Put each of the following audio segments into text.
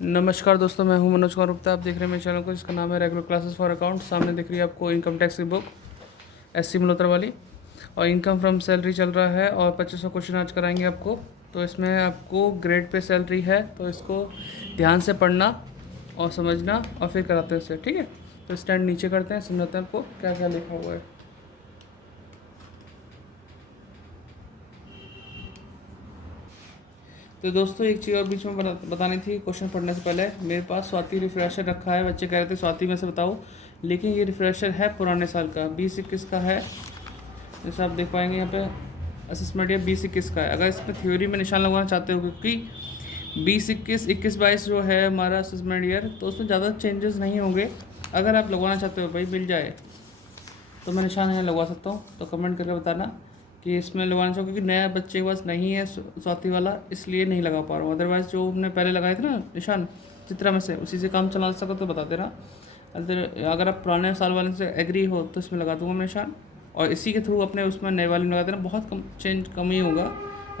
नमस्कार दोस्तों, मैं हूं मनोज कुमार गुप्ता। आप देख रहे हैं मेरे चैनल को, जिसका नाम है रेगुलर क्लासेस फॉर अकाउंट। सामने दिख रही है आपको इनकम टैक्स की बुक एससी मल्होत्रा वाली, और इनकम फ्रॉम सैलरी चल रहा है और 2500 क्वेश्चन आज कराएंगे आपको। तो इसमें आपको ग्रेड पे सैलरी है, तो इसको ध्यान से पढ़ना और समझना और फिर कराते हैं इसे, ठीक है। तो स्टैंड नीचे करते हैं, समझाते हैं आपको क्या क्या लिखा हुआ है। तो दोस्तों एक चीज़ और बीच में बतानी थी क्वेश्चन पढ़ने से पहले। मेरे पास स्वाति रिफ्रेशर रखा है, बच्चे कह रहे थे स्वाति में से बताओ, लेकिन ये रिफ्रेशर है पुराने साल का, 2021 का है। जैसे आप देख पाएंगे यहाँ पे असेसमेंट ये 2021 का है। अगर इसमें थ्योरी में निशान लगवाना चाहते हो, क्योंकि 2021 जो है हमारा असेसमेंट ईयर, तो उसमें ज़्यादा चेंजेस नहीं होंगे। अगर आप लगवाना चाहते हो भाई मिल जाए, तो मैं निशान यहाँ लगवा सकता हूँ। तो कमेंट करके बताना कि इसमें लगवाना चाहो, क्योंकि नया बच्चे के पास नहीं है स्वाति वाला, इसलिए नहीं लगा पा रहा हूँ। अदरवाइज़ जो हमने पहले लगाए थे ना निशान चित्रा में से, उसी से काम चला सको तो बता देना। अगर आप पुराने साल वाले से एग्री हो तो इसमें लगा दूँगा मैं निशान, और इसी के थ्रू अपने उसमें नए वाले में लगा देना। बहुत कम ही होगा,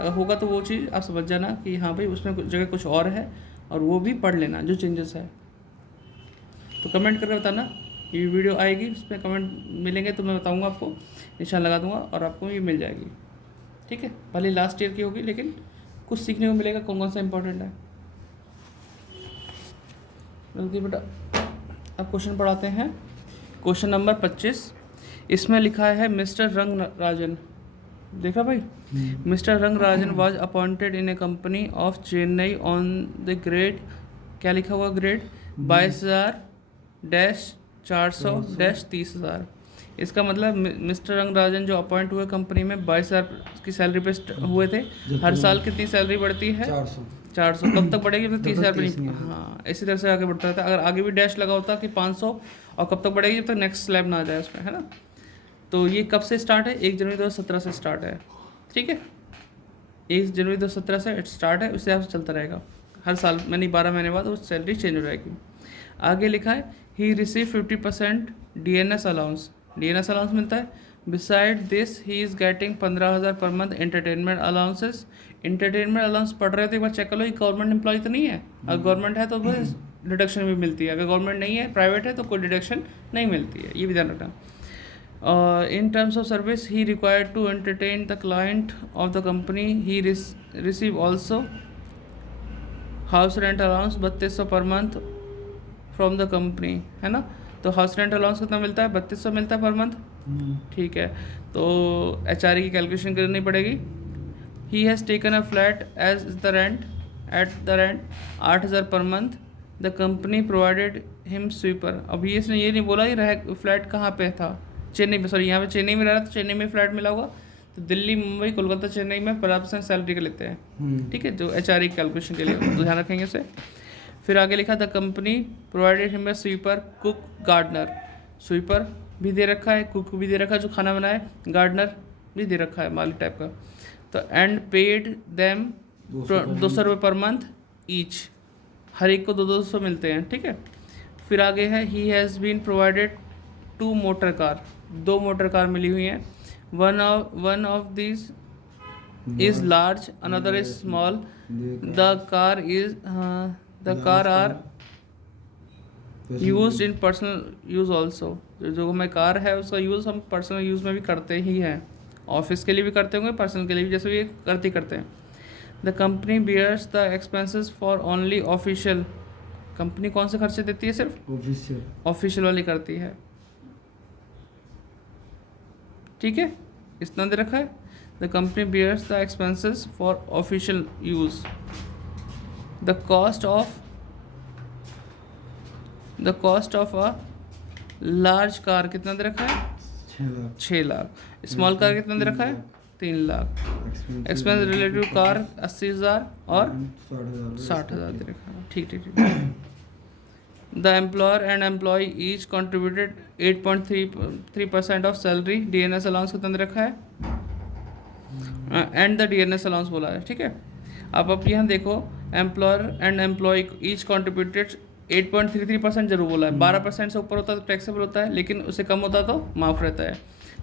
अगर होगा तो वो चीज़ आप समझ जाना कि हाँ भाई उसमें जगह कुछ और है, और वो भी पढ़ लेना जो चेंजेस है। तो कमेंट करके बताना, ये वीडियो आएगी उसमें कमेंट मिलेंगे तो मैं बताऊंगा आपको, निशान लगा दूंगा और आपको ये मिल जाएगी, ठीक है। भले लास्ट ईयर की होगी, लेकिन कुछ सीखने को मिलेगा कौन कौन सा इंपॉर्टेंट है। जल्दी बेटा, अब क्वेश्चन पढ़ाते हैं। क्वेश्चन नंबर 25, इसमें लिखा है मिस्टर रंग राजन। देखा भाई, mister Rangarajan was appointed in a company of Chennai on the grade, क्या लिखा हुआ ग्रेड 22,000-400-30,000। इसका मतलब मिस्टर रंगराजन जो अपॉइंट हुए कंपनी में 22,000 की सैलरी पे हुए थे। हर साल कितनी सैलरी बढ़ती है? 400। कब तक बढ़ेगी? तो 30,000 पे नहीं। हाँ, इसी तरह से आगे बढ़ता रहता है। अगर आगे भी डैश लगा होता कि 500, और कब तक बढ़ेगी? जब तक नेक्स्ट स्लैब ना आ जाए उसमें, है ना। तो ये कब से स्टार्ट है? 1 जनवरी 2017 से स्टार्ट है, ठीक है। 1 जनवरी 2017 से स्टार्ट है, उससे आप चलता रहेगा। हर साल यानी 12 महीने बाद वो सैलरी चेंज हो जाएगी। आगे लिखा है he receive 50% DNS allowance. DNS allowance मिलता है। Beside this he is getting 15,000 per month entertainment allowances. Entertainment allowance पढ़ रहे हो तो एक बार चेक कर लो, ये गवर्नमेंट एम्प्लॉय तो नहीं है। अगर गवर्नमेंट है तो बस डिडक्शन भी मिलती है, अगर गवर्नमेंट नहीं है प्राइवेट है तो कोई डिडक्शन नहीं मिलती है, ये भी ध्यान रखना। In terms of service, he required to entertain the client of the company. He receive also house rent allowance 3200 per month from the company, है ना। तो हाउस रेंट अलाउंस कितना मिलता है? 3200 मिलता है पर मंथ, ठीक है। तो HRE की कैलकुलेशन करनी पड़ेगी। He has taken a flat as the rent at the rent 8,000 per month. The company provided him sweeper. अभी इसने ये नहीं बोला ये फ्लैट कहाँ पे था, चेन्नई में, सॉरी यहाँ पे चेन्नई में रह रहा था, चेन्नई में फ्लैट मिला होगा। तो दिल्ली, मुंबई, कोलकाता, चेन्नई में 50% सैलरी का लेते हैं, ठीक है, जो HRE कैलकुलेशन के लिए, तो ध्यान रखेंगे इसे। फिर आगे लिखा the company provided him a sweeper, cook, gardener. Sweeper भी दे रखा है, कुक भी दे रखा है जो खाना बनाए, गार्डनर भी दे रखा है माली टाइप का। तो एंड पेड देम 200 रुपये पर मंथ ईच। हर एक को 200 मिलते हैं, ठीक है। फिर आगे है he has been provided 2 motor car. 2 motor car मिली हुई हैं। One of this is large, another is small. The car are used in personal use also. जो हमें कार है उसका यूज़ हम पर्सनल यूज़ में भी करते ही हैं, ऑफिस के लिए भी करते होंगे, पर्सनल के लिए भी, जैसे भी करते हैं। The company bears the expenses for only official. Company कौन से खर्चे देती है? सिर्फ ऑफिशियल वाली करती है, ठीक है। इतना दे रखा है, the company bears the expenses for official use. The cost of a large car कितना दे रखा है? 6 लाख। स्मॉल कार कितना दे रखा है? 3 लाख। एक्सपेंस रिलेटिव कार 80,000 और 60,000 दे रखा है, ठीक। The employer and employ each contributed 8.3% of salary. DNS allowance कितना दे रखा है? एंड द DNS अलाउंस बोला है, ठीक है। अब यहाँ देखो, employer and employ each contributed 8.33% जरूर बोला है। 12% से ऊपर होता है तो टैक्सेबल होता है, लेकिन उससे कम होता तो माफ़ रहता है।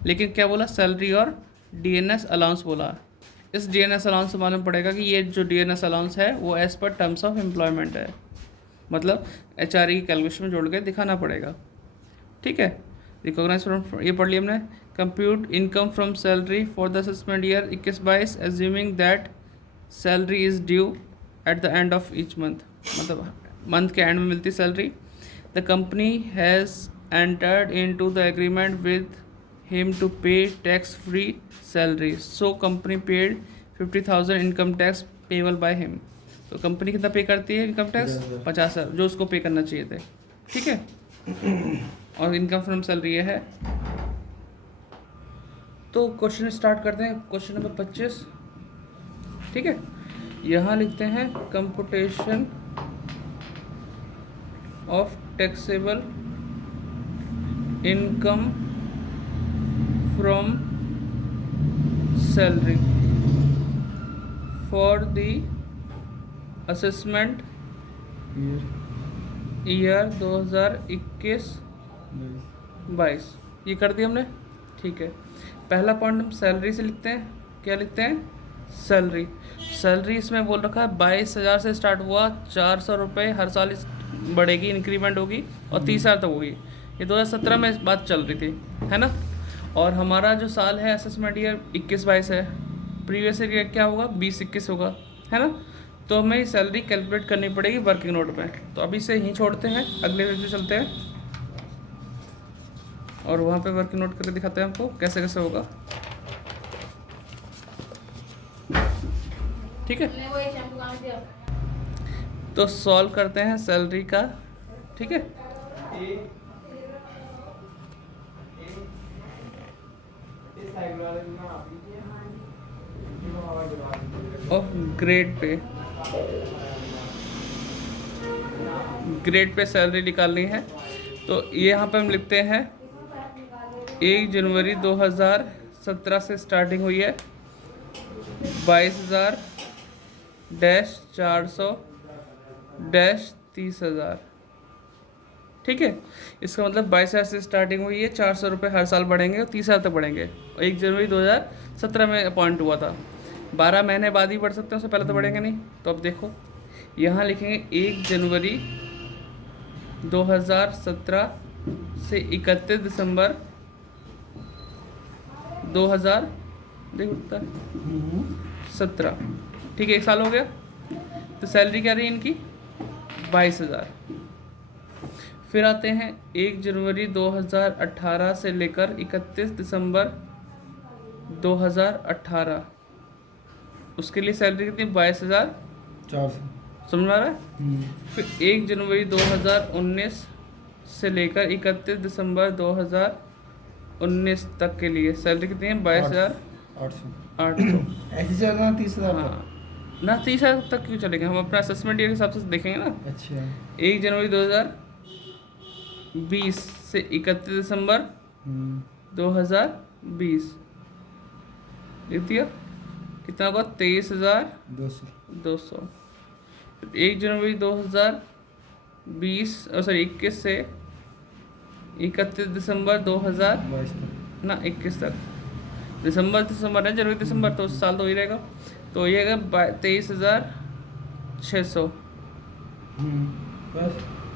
लेकिन क्या बोला? सैलरी और DNS अलाउंस बोला। इस DNS अलाउंस से मालूम पड़ेगा कि ये जो DNS अलाउंस है वो as per terms of employment है। मतलब HRE की कैलकुलेशन में जोड़ के दिखाना पड़ेगा। ठीक है, रिकॉग्नाइज फ्रॉम ये पढ़ लिया हमने। Compute income from salary for the assessment year 21-22 assuming that salary is due at the end of each month, मतलब मंथ के एंड में मिलती salary. The company has entered into the agreement with him to pay tax free salary, so company paid 50,000 income tax payable by him. तो company कितना pay करती है income tax? 50,000, जो उसको पे करना चाहिए थे। ठीक है, और इनकम फ्रॉम सैलरी ये है। तो क्वेश्चन स्टार्ट करते हैं, क्वेश्चन नंबर 25। ठीक है, यहाँ लिखते हैं computation of taxable income from salary for the assessment year 2021-22। ये कर दिया हमने। ठीक है, पहला पॉइंट हम सैलरी से लिखते हैं। क्या लिखते हैं? सैलरी। सैलरी इसमें बोल रखा है 22,000 से स्टार्ट हुआ, 400 रुपये हर साल बढ़ेगी, इंक्रीमेंट होगी और 30,000 तक होगी। ये 2017 में बात चल रही थी, है ना। और हमारा जो साल है असेसमेंट ईयर 21-22 है, प्रीवियस ईयर क्या होगा? 20-21 होगा, है ना। तो हमें सैलरी कैलकुलेट करनी पड़ेगी वर्किंग नोट में। तो अभी से यहीं छोड़ते हैं, अगले पेज पे चलते हैं और वहाँ पे वर्किंग नोट करके दिखाते हैं आपको कैसे कैसे होगा। ठीक है, तो सॉल्व करते हैं सैलरी का। ठीक है, और ग्रेड पे सैलरी निकालनी है। तो ये यहाँ पे हम लिखते हैं 1 जनवरी 2017 से स्टार्टिंग हुई है, 22,000-400-30,000। ठीक है, इसका मतलब 22,000 से स्टार्टिंग हुई है, 400 रुपये हर साल बढ़ेंगे और 30,000 तक बढ़ेंगे। 1 जनवरी 2017 में अपॉइंट हुआ था, 12 महीने बाद ही बढ़ सकते हैं, उससे पहले तो बढ़ेंगे नहीं। तो अब देखो यहाँ लिखेंगे 1 जनवरी 2017 से 31 दिसंबर 2017। ठीक है, 1 साल हो गया। तो सैलरी क्या रही इनकी? 22,000। फिर आते हैं 1 जनवरी 2018 से लेकर 31 दिसंबर 2018, उसके लिए सैलरी कितनी? 22,400। समझ में आ रहा है? फिर 1 जनवरी 2019 से लेकर 31 दिसंबर 2019 तक के लिए सैलरी कितनी है? 22,800। ऐसे चल रहा 30,000। हाँ ना, 30,000 तक क्यों चलेंगे, हम अपना असेसमेंट ईयर के हिसाब से देखेंगे ना। अच्छा, 1 जनवरी 2020 से 31 दिसंबर 2020 लिख दिया। कितना होगा? 23,200। 1 जनवरी 2020 सॉरी 21 से 31 दिसंबर 2021 तक। दिसंबर है, जनवरी दिसंबर, तो उस साल तो ही रहेगा। तो ये है 23,600।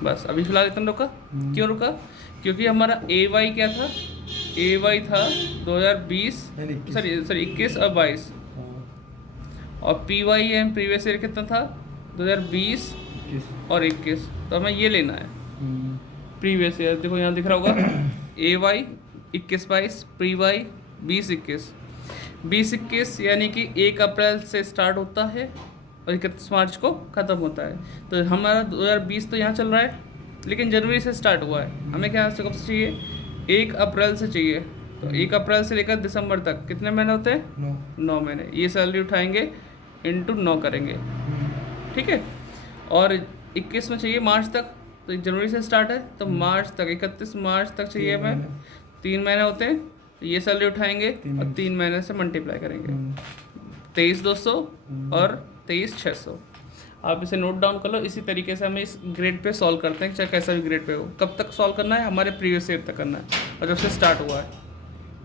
बस अभी फिलहाल इतना रुका। क्यों रुका? क्योंकि हमारा AY क्या था? AY था 2020 सॉरी 21 और 22, और PYM प्रीवियस ईयर कितना था? 2020 और 21। तो हमें ये लेना है प्रीवियस ईयर। देखो यहाँ दिख रहा होगा AY 21-22, PY 20-21। 20-21 यानी कि 1 अप्रैल से स्टार्ट होता है और 31 मार्च को ख़त्म होता है। तो हमारा 2020 तो यहाँ चल रहा है, लेकिन जनवरी से स्टार्ट हुआ है। हमें क्या से कब से चाहिए? 1 अप्रैल से चाहिए। तो 1 अप्रैल से लेकर दिसंबर तक कितने महीने होते हैं? 9 महीने। ये सैलरी उठाएंगे, इंटू 9 करेंगे। ठीक है, और 21 में चाहिए मार्च तक, तो जनवरी से स्टार्ट है तो मार्च तक, 31 मार्च तक चाहिए हमें। 3 महीने होते हैं, तो ये सैलरी उठाएंगे और 3 महीने से मल्टीप्लाई करेंगे। 23,200 और 23,600। आप इसे नोट डाउन कर लो। इसी तरीके से हमें इस ग्रेड पे सॉल्व करते हैं, चाहे कैसा भी ग्रेड पे हो। कब तक सॉल्व करना है? हमारे प्रीवियस ईयर तक करना है, और जब से स्टार्ट हुआ है।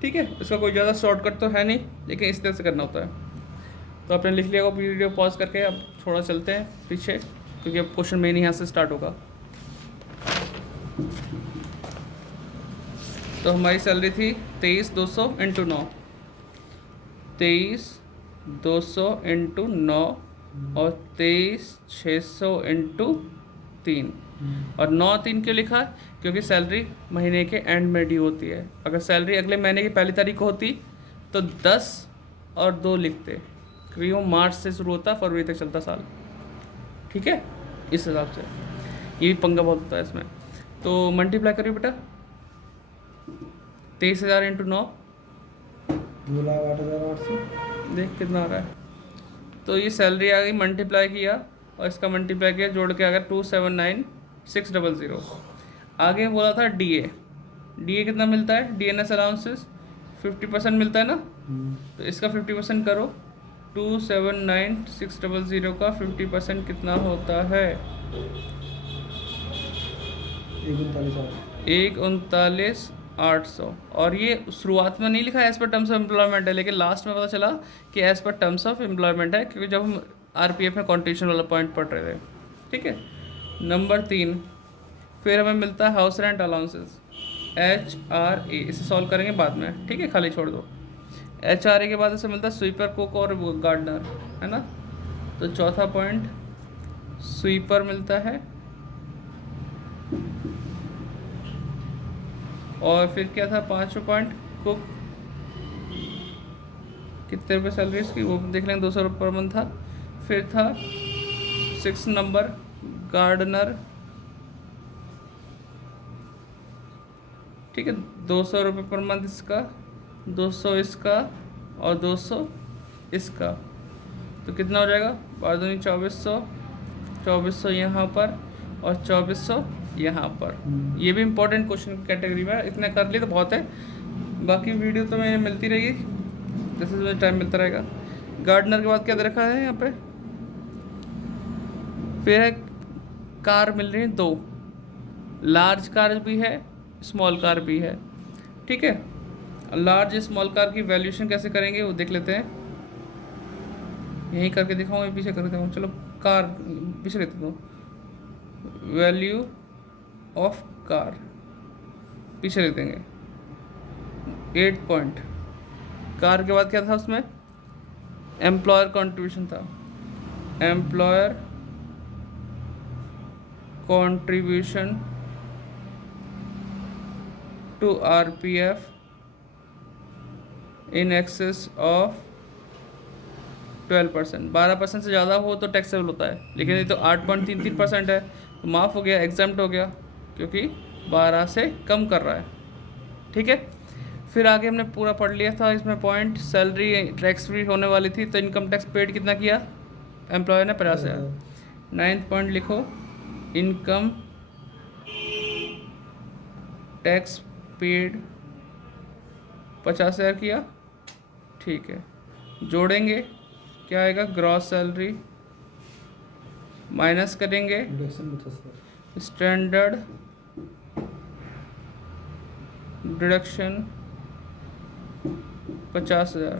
ठीक है, इसका कोई ज़्यादा शॉर्टकट तो है नहीं, लेकिन इस तरह से करना होता है। तो आपने लिख लिया होगा, वीडियो पॉज करके अब थोड़ा चलते हैं पीछे क्योंकि अब क्वेश्चन मेन यहाँ से स्टार्ट होगा। तो हमारी सैलरी थी 23,200 इंटू 9, 23,200 इंटू 9 और 23,600 इंटू 3। और 9/3 क्यों लिखा? क्योंकि सैलरी महीने के एंड में ड्यू होती है। अगर सैलरी अगले महीने की 1 तारीख को होती तो 10 और 2 लिखते, क्योंकि वो मार्च से शुरू होता, फरवरी तक चलता साल। ठीक है, इस हिसाब से ये भी पंगा बहुत होता है इसमें। तो मल्टीप्लाई करिए बेटा, 23,000 इंटू 9, 2,08,800। देख कितना आ रहा है। तो ये सैलरी आ गई, मल्टीप्लाई किया और इसका मल्टीप्लाई किया, जोड़ के आ गया 279,600। आगे बोला था डीए, डीए कितना मिलता है? डीएनएस अलाउंसेस 50% मिलता है ना, तो इसका 50% करो। 279,600 का 50% कितना होता है? 139,800। और ये शुरुआत में नहीं लिखा as per terms of employment है, लेकिन लास्ट में पता चला कि as per terms of employment है, क्योंकि जब हम आरपीएफ में कॉन्ट्रीब्यूशन वाला पॉइंट पढ़ रहे थे। ठीक है, नंबर 3, फिर हमें मिलता है हाउस रेंट अलाउंसेस, HRA। इसे सॉल्व करेंगे बाद में, ठीक है, खाली छोड़ दो। HRA के बाद इसे मिलता है स्वीपर, कुक और गार्डनर, है ना। तो चौथा पॉइंट स्वीपर मिलता है, और फिर क्या था 5वां पॉइंट? कुक। कितने रुपये सैलरी इसकी वो देख लेंगे, 200 रुपये पर मंथ था। फिर था 6 नंबर गार्डनर, ठीक है, 200 रुपये पर मंथ इसका, 200 इसका और 200 इसका। तो कितना हो जाएगा? 12 2400, 2400 यहाँ पर और 2400 यहाँ पर। ये भी इंपॉर्टेंट क्वेश्चन की कैटेगरी में, इतना कर लिए तो बहुत है। बाकी वीडियो तो मैं मिलती रहेगी जैसे मुझे टाइम मिलता रहेगा। गार्डनर के बाद क्या दे रखा है यहाँ पे? फिर है कार मिल रही है 2, लार्ज कार भी है, स्मॉल कार भी है। ठीक है, लार्ज स्मॉल कार की वैल्यूएशन कैसे करेंगे वो देख लेते हैं। यहीं करके दिखाऊँ, पीछे कर देता हूँ। चलो कार पीछे लेते हूँ, वैल्यू ऑफ कार पीछे लिख देंगे। 8 पॉइंट, कार के बाद क्या था उसमें? एम्प्लॉयर कंट्रीब्यूशन था, employer contribution to RPF in excess of 12%। 12% से ज़्यादा हो तो टैक्सेबल होता है, लेकिन ये तो 8.33% है, तो माफ़ हो गया, एग्जाम्प्ट हो गया, क्योंकि 12 से कम कर रहा है। ठीक है, फिर आगे हमने पूरा पढ़ लिया था इसमें पॉइंट। सैलरी टैक्स फ्री होने वाली थी, तो इनकम टैक्स पेड कितना किया एम्प्लॉयर ने? 50,000। 9th पॉइंट लिखो, इनकम टैक्स पेड 50,000 किया। ठीक है, जोड़ेंगे क्या आएगा? ग्रॉस सैलरी माइनस करेंगे स्टैंडर्ड डिडक्शन 50,000।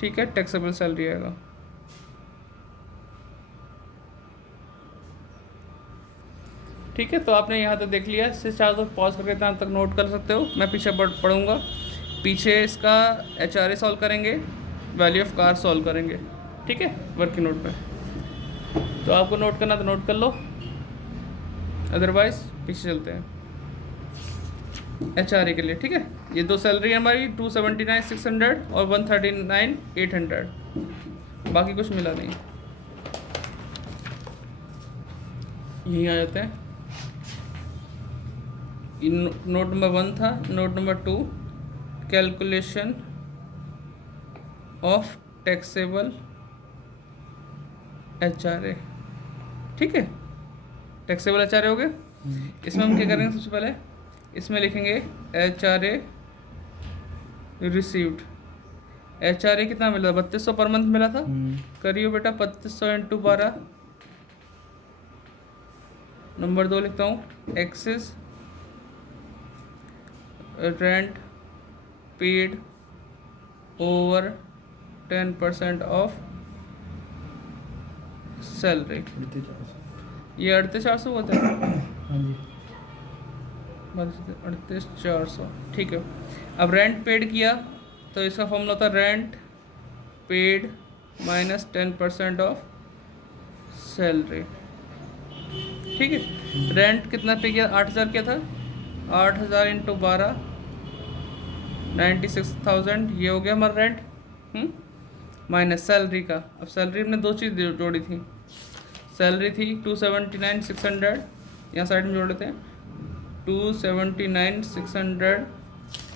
ठीक है, टैक्सेबल सैलरी आएगा। ठीक है, तो आपने यहाँ तक देख लिया। इससे चाहे तो पॉज करके यहाँ तक नोट कर सकते हो, मैं पीछे पढ़ूंगा। पीछे इसका HRA सॉल्व करेंगे, वैल्यू ऑफ कार सॉल्व करेंगे। ठीक है, वर्किंग नोट में। तो आपको नोट करना तो नोट कर लो, अदरवाइज पीछे चलते हैं HRA के लिए। ठीक है, ये 2 सैलरी हमारी 279,600 और 139,800, बाकी कुछ मिला नहीं। यहीं आ जाते हैं। नोट नंबर 1 था। Note number 2, calculation of taxable HRA। ठीक है, टैक्सेबल HRA हो गए। इसमें हम क्या करेंगे? सबसे पहले इसमें लिखेंगे HRA रिसीव्ड। HRA कितना मिला? 3200 पर मंथ मिला था। करियो बेटा, 3200 इंटू 12। नंबर 2 लिखता हूँ, excess rent paid over 10% of salary, 38,400। ये 38,400 होता है। हाँ जी, 38,400, ठीक है। अब रेंट पेड किया तो इसका फॉर्मूला होता है rent paid minus 10% of salary, ठीक है। रेंट कितना पे किया, 8,000 किया था, 8,000 इंटू 12, 96,000, ये हो गया हमारा रेंट, माइनस सैलरी का। अब सैलरी हमने दो चीज़ जोड़ी थी, सैलरी थी 279,600, यहाँ साइड में जोड़ लेते हैं, 279,600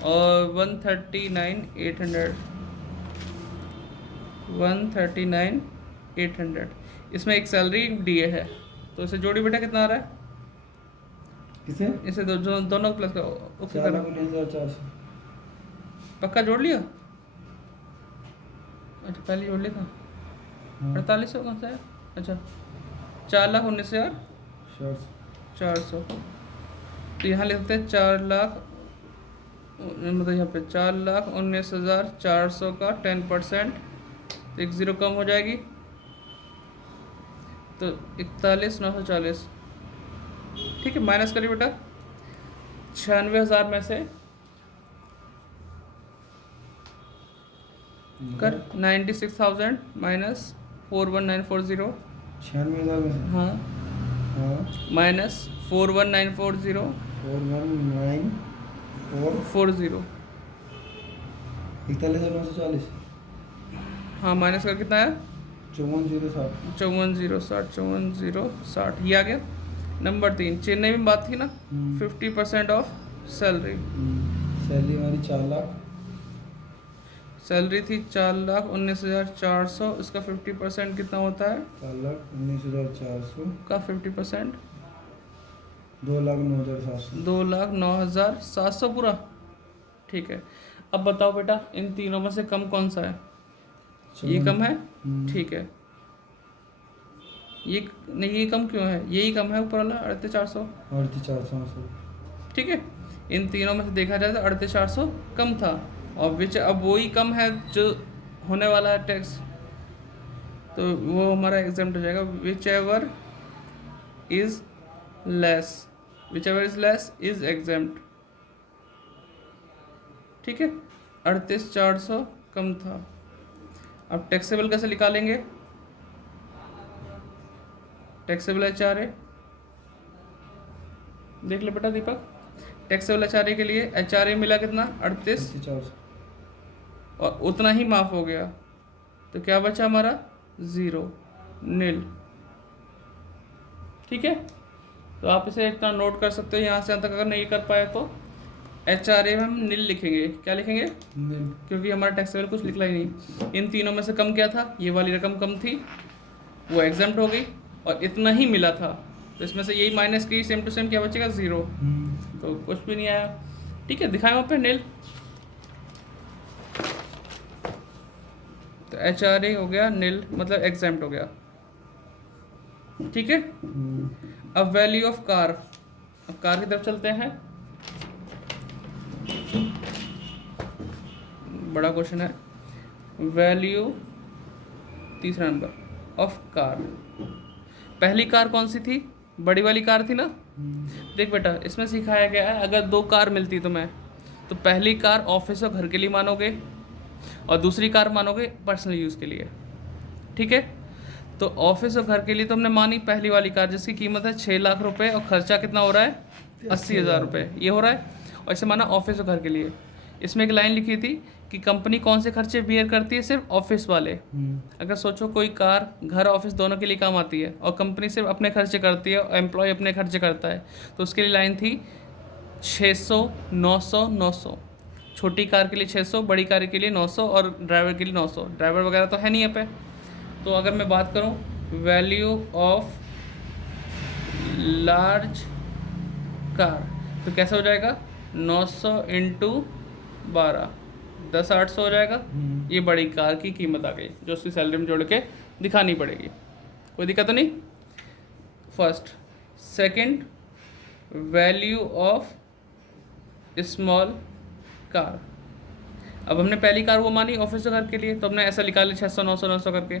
और 139,800, 139,800, इसमें एक सैलरी दिए है, तो इसे जोड़ी बेटा कितना आ रहा है, किसे, इसे दोनों प्लस का ओके करो। 4,19,400। पक्का जोड़ लिया, अच्छा पहले जोड़ लिया था, 4800 कौन सा है, अच्छा 4,19,400, तो यहाँ लिखते हैं 4,00,000, मतलब यहाँ पे 4,19,400 का 10%, एक ज़ीरो कम हो जाएगी तो 41,940, ठीक है। माइनस करिए बेटा, 96,000 में से कर 96,000 माइनस 41940, 96,000 में से, हाँ हाँ, माइनस 41940, 419,440, 41,940, हाँ माइनस कर कितना आया, 54,060। 54,060, ये आ गया। नंबर 3, चेन्नई में बात थी ना, 50% ऑफ सैलरी, सैलरी हमारी 4 लाख, सैलरी थी 4,19,400, इसका 50% कितना होता है, 4,19,400 का 50% 2,09,700। 2,09,700 पूरा, ठीक है। अब बताओ बेटा इन तीनों में से कम कौन सा है, ये कम है, ठीक है। ये नहीं, ये कम क्यों है, यही कम है ऊपर वाला 38,400, 38,400, ठीक है। इन तीनों में से देखा जाए तो 38,400 कम था, और विच अब वही कम है जो होने वाला है टैक्स, तो वो हमारा एग्जाम्प्ट हो जाएगा, which ever is less, which ever is less is exempt, ठीक है। 38,400 कम था। अब टैक्सेबल कैसे निकालेंगे, टैक्सेबल HRA देख ले बेटा दीपक, टैक्सेबल HRA के लिए HRA मिला कितना 38,400, और उतना ही माफ हो गया, तो क्या बचा हमारा 0 नील, ठीक है। तो आप इसे इतना नोट कर सकते हो, यहाँ से यहाँ तक अगर नहीं कर पाए तो HRA में हम नील लिखेंगे, क्या लिखेंगे, क्योंकि हमारा टैक्सेबल कुछ निकला ही नहीं। इन तीनों में से कम क्या था, ये वाली रकम कम थी, वो एग्जाम्प्ट हो गई, और इतना ही मिला था, तो इसमें से यही माइनस की, सेम टू सेम क्या बचेगा 0, तो कुछ भी नहीं आया, ठीक है। दिखाएं वहाँ पे नील, तो HRA हो गया नील, मतलब एग्जाम्प्ट हो गया, ठीक है। अब वैल्यू ऑफ कार, अब कार की तरफ चलते हैं, बड़ा क्वेश्चन है, वैल्यू तीसरा नंबर ऑफ कार। पहली कार कौन सी थी, बड़ी वाली कार थी ना, देख बेटा इसमें सिखाया गया है अगर दो कार मिलती तुम्हें, तो पहली कार ऑफिस और घर के लिए मानोगे, और दूसरी कार मानोगे पर्सनल यूज़ के लिए, ठीक है। तो ऑफिस और घर के लिए तो हमने मानी पहली वाली कार, जिसकी कीमत है 6 लाख रुपए, और खर्चा कितना हो रहा है 80,000 रुपये, ये हो रहा है, और इसे माना ऑफिस और घर के लिए। इसमें एक लाइन लिखी थी कि कंपनी कौन से खर्चे बियर करती है, सिर्फ ऑफिस वाले। अगर सोचो कोई कार घर ऑफिस दोनों के लिए काम आती है, और कंपनी सिर्फ अपने खर्चे करती है और एम्प्लॉय अपने खर्चे करता है, तो उसके लिए लाइन थी 600, 900, 900। छोटी कार के लिए 600, बड़ी कार के लिए 900, और ड्राइवर के लिए 900। ड्राइवर वगैरह तो है नहीं यहाँ पे। तो अगर मैं बात करूँ वैल्यू ऑफ लार्ज कार, तो कैसा हो जाएगा 900 इंटू 12, 10,800 हो जाएगा। ये बड़ी कार की कीमत आ गई, जो उसकी सैलरी में जोड़ के दिखानी पड़ेगी, कोई दिक्कत तो नहीं। First, second, value of small car. अब हमने पहली कार वो मानी ऑफिस घर के लिए, तो हमने ऐसा निकाले 600, 900, 900 करके।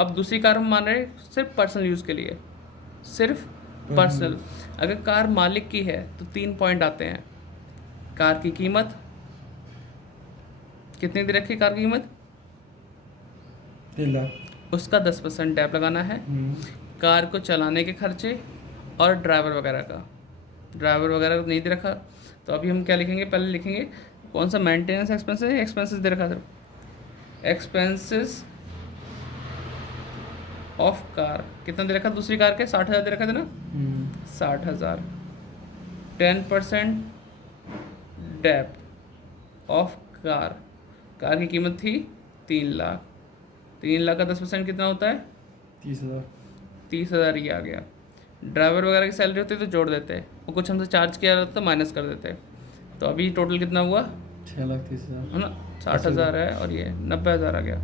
अब दूसरी कार हम मान रहे हैं सिर्फ पर्सनल यूज़ के लिए, सिर्फ पर्सनल। अगर कार मालिक की है तो 3 पॉइंट आते हैं। कार की कीमत कितनी दे रखी, कार की कीमत 3 लाख। उसका 10% टैप लगाना है। कार को चलाने के खर्चे और ड्राइवर वगैरह का, ड्राइवर वगैरह नहीं दे रखा, तो अभी हम क्या लिखेंगे, पहले लिखेंगे कौन सा मेंटेनेंस एक्सपेंसेस है, एक्सपेंसेस दे रखा सिर्फ एक्सपेंसेस ऑफ कार कितना दे रखा, दूसरी कार के 60,000 दे रखा था ना, 60,000। 10% डेप ऑफ कार, कार की कीमत थी 3 लाख, 3 लाख का 10% कितना होता है 30,000। 30,000 ये आ गया। ड्राइवर वगैरह की सैलरी होती है तो जोड़ देते हैं, और कुछ हमसे चार्ज किया रहता तो माइनस कर देते हैं। तो अभी टोटल कितना हुआ 6,30,000 है ना, 60,000 है और ये 90,000 आ गया।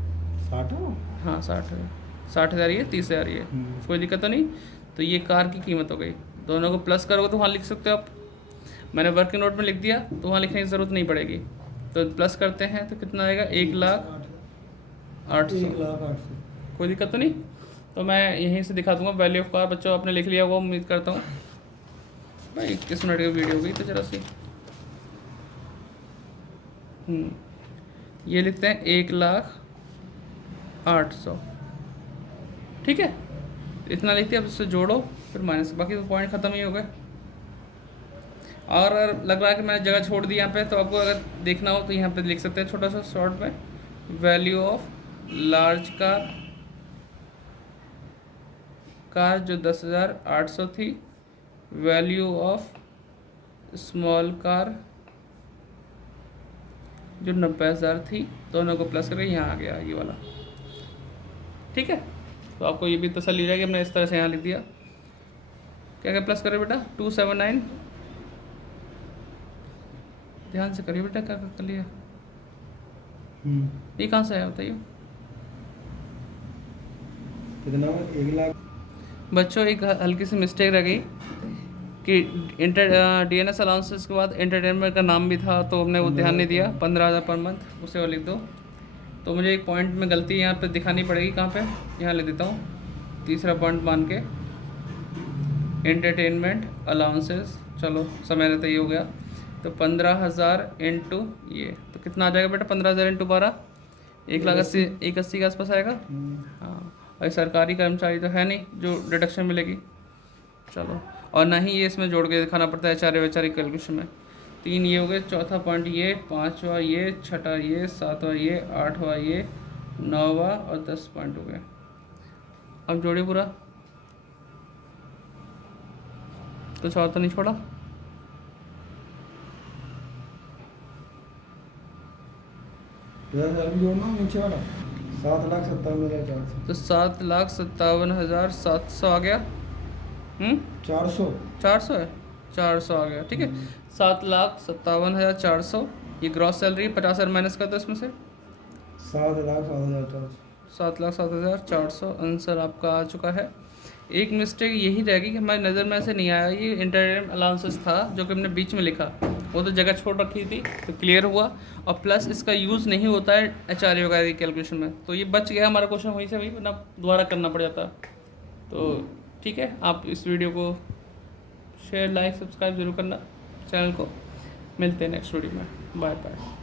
60 हाँ 60,000, 60,000 ये 30,000 ये, कोई दिक्कत तो नहीं। तो ये कार की कीमत हो गई, दोनों को प्लस करोगे तो वहाँ लिख सकते हो आप, मैंने वर्किंग नोट में लिख दिया तो वहाँ लिखने की ज़रूरत नहीं पड़ेगी। तो प्लस करते हैं तो कितना आएगा 1,08,000, 1,08,000। कोई दिक्कत तो नहीं। तो मैं यहीं से दिखा दूंगा वैल्यू ऑफ कार, बच्चों आपने लिख लिया होगा उम्मीद करता हूँ। भाई 21 मिनट की वीडियो हो गई तो जरा सी ये लिखते हैं 1,08,000, ठीक है, इतना लिखते हैं। अब इससे जोड़ो फिर माइनस, बाकी तो पॉइंट ख़त्म ही हो गए। और अगर लग रहा है कि मैंने जगह छोड़ दी यहाँ पे, तो आपको अगर देखना हो तो यहाँ पे लिख सकते हैं छोटा सा शॉर्ट में, वैल्यू ऑफ लार्ज कार जो 10,800 थी, वैल्यू ऑफ स्मॉल कार जो 90,000 थी, दोनों को प्लस करके यहाँ आ गया ये वाला, ठीक है। तो आपको ये भी तसल्ली रहेगी, हमने इस तरह से यहाँ लिख दिया। क्या क्या प्लस करें बेटा 279, ध्यान से करिए बेटा, क्या कर लिया, ये कहाँ से आया बताइए कितना, 1 लाख। बच्चों एक हल्की सी मिस्टेक रह गई कि DNS अलाउंसेस के बाद एंटरटेनमेंट का नाम भी था, तो हमने वो ध्यान नहीं दिया, 15,000 पर मंथ, उसे और लिख दो। तो मुझे एक पॉइंट में गलती यहाँ पे दिखानी पड़ेगी, कहाँ पे, यहाँ लिख देता हूँ, तीसरा पॉइंट मान के एंटरटेनमेंट अलाउंसेस, चलो समय रहता ये हो गया। तो 15,000 इंटू ये, तो कितना आ जाएगा बेटा 15,000 इंटू 12, 1,80,000 के आसपास आएगा। हाँ, और सरकारी कर्मचारी तो है नहीं जो डिडक्शन मिलेगी, चलो, और ना ही ये इसमें जोड़ के दिखाना पड़ता है चारे वैचारिक कैलकुलेशन में। 3 ये हो गए, चौथा पॉइंट ये, 5वां ये, छठा ये, 7वां ये, 8वां ये, 9वां और 10 पॉइंट हो गए। अब जोड़िए पूरा, कुछ और तो नहीं छोड़ा। जोड़ना नीचे वाला 7,57,400। तो 7,57,700 आ गया। 400 400 है, 400 आ गया, ठीक है। 7,57,400 ये ग्रॉस सैलरी, 50,000 माइनस कर दो इसमें से, 7,07,400। 7,07,400 आंसर आपका आ चुका है। एक मिस्टेक यही रहेगी कि हमारी नज़र में ऐसे नहीं आया, ये इंटरटेनमेंट अलाउंसेस था जो कि हमने बीच में लिखा, वो तो जगह छोड़ रखी थी तो क्लियर हुआ, और प्लस इसका यूज़ नहीं होता है HRA वगैरह की कैलकुलेशन में, तो ये बच गया हमारा क्वेश्चन वहीं से वहीं, वरना दोबारा करना पड़ जाता। तो ठीक है, आप इस वीडियो को शेयर, लाइक, सब्सक्राइब जरूर करना चैनल को। मिलते हैं नेक्स्ट वीडियो में, बाय बाय।